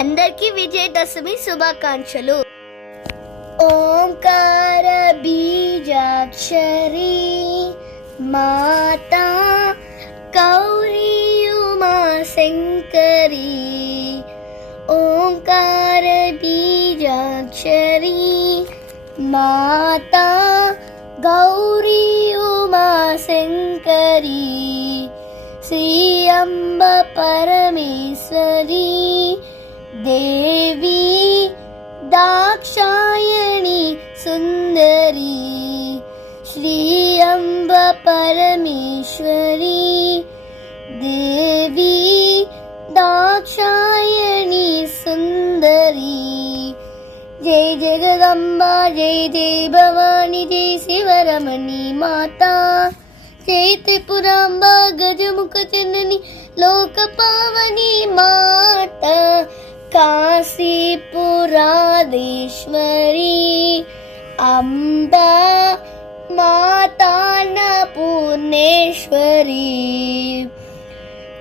అందరికీ విజయదశమి శుభాకాంక్షలు. ఓంకార బీజాక్షరి మాతా గౌరీ ఉమా శంకరి. ఓంకార బీజాక్షరి మాతా గౌరీ ఉమా శంకరి. శ్రీ అంబ పరమేశ్వరి దేవి దాక్షాయణి సుందరి. శ్రీ అంబ పరమేశ్వరి దేవి దాక్షాయణి సుందరి. జై జగదంబ జై జై భవాని జై శివరమణి మాతా. జై త్రిపురాంబ గజముఖ జనని లోక పావని మాతా. కాశీపురాధీశ్వరి అంబా మాతాన్నపూర్ణేశ్వరి.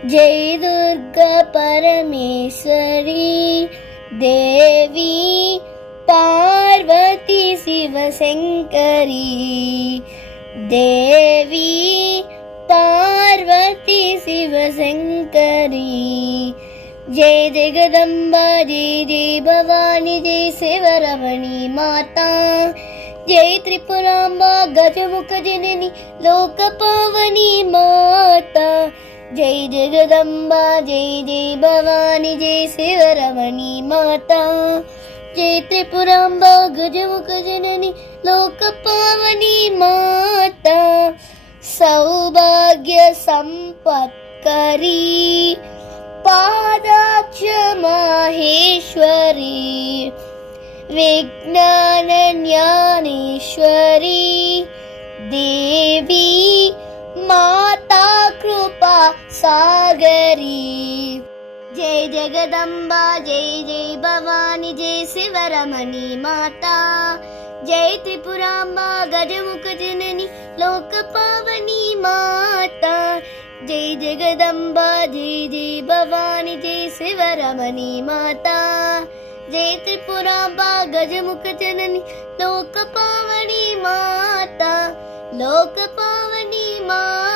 జై దుర్గా పరమేశ్వరి దేవి పార్వతి శివశంకరి. దేవి పార్వతి శివశంకరి. జై జగదంబ జై జై భవాని జై శివరమణి మాతా. జై త్రిపురాంబ గజముఖ జనని లోక పావని మాతా. జై జగదంబ జై జై భవాని జై శివరమణి మాతా. జై త్రిపురాంబ గజముఖ జనని లోక పావని మాతా. సౌభాగ్య సంపత్కరి పాదాక్ష మాహేశ్వరి. విజ్ఞాన జ్ఞానేశ్వరి దేవి మాతా కృపా సాగరి. జై జగదంబ జై జై భవాని జై శివరమణి మాతా. జై త్రిపురాంబ గజముఖ జనని లోక పావని మాతా. జై జగదంబ జై జై భవాని జై శివరమణి మాతా. జై త్రిపురాంబ గజముఖ జనని లోక పావని మాతా. లోక పావని మాతా.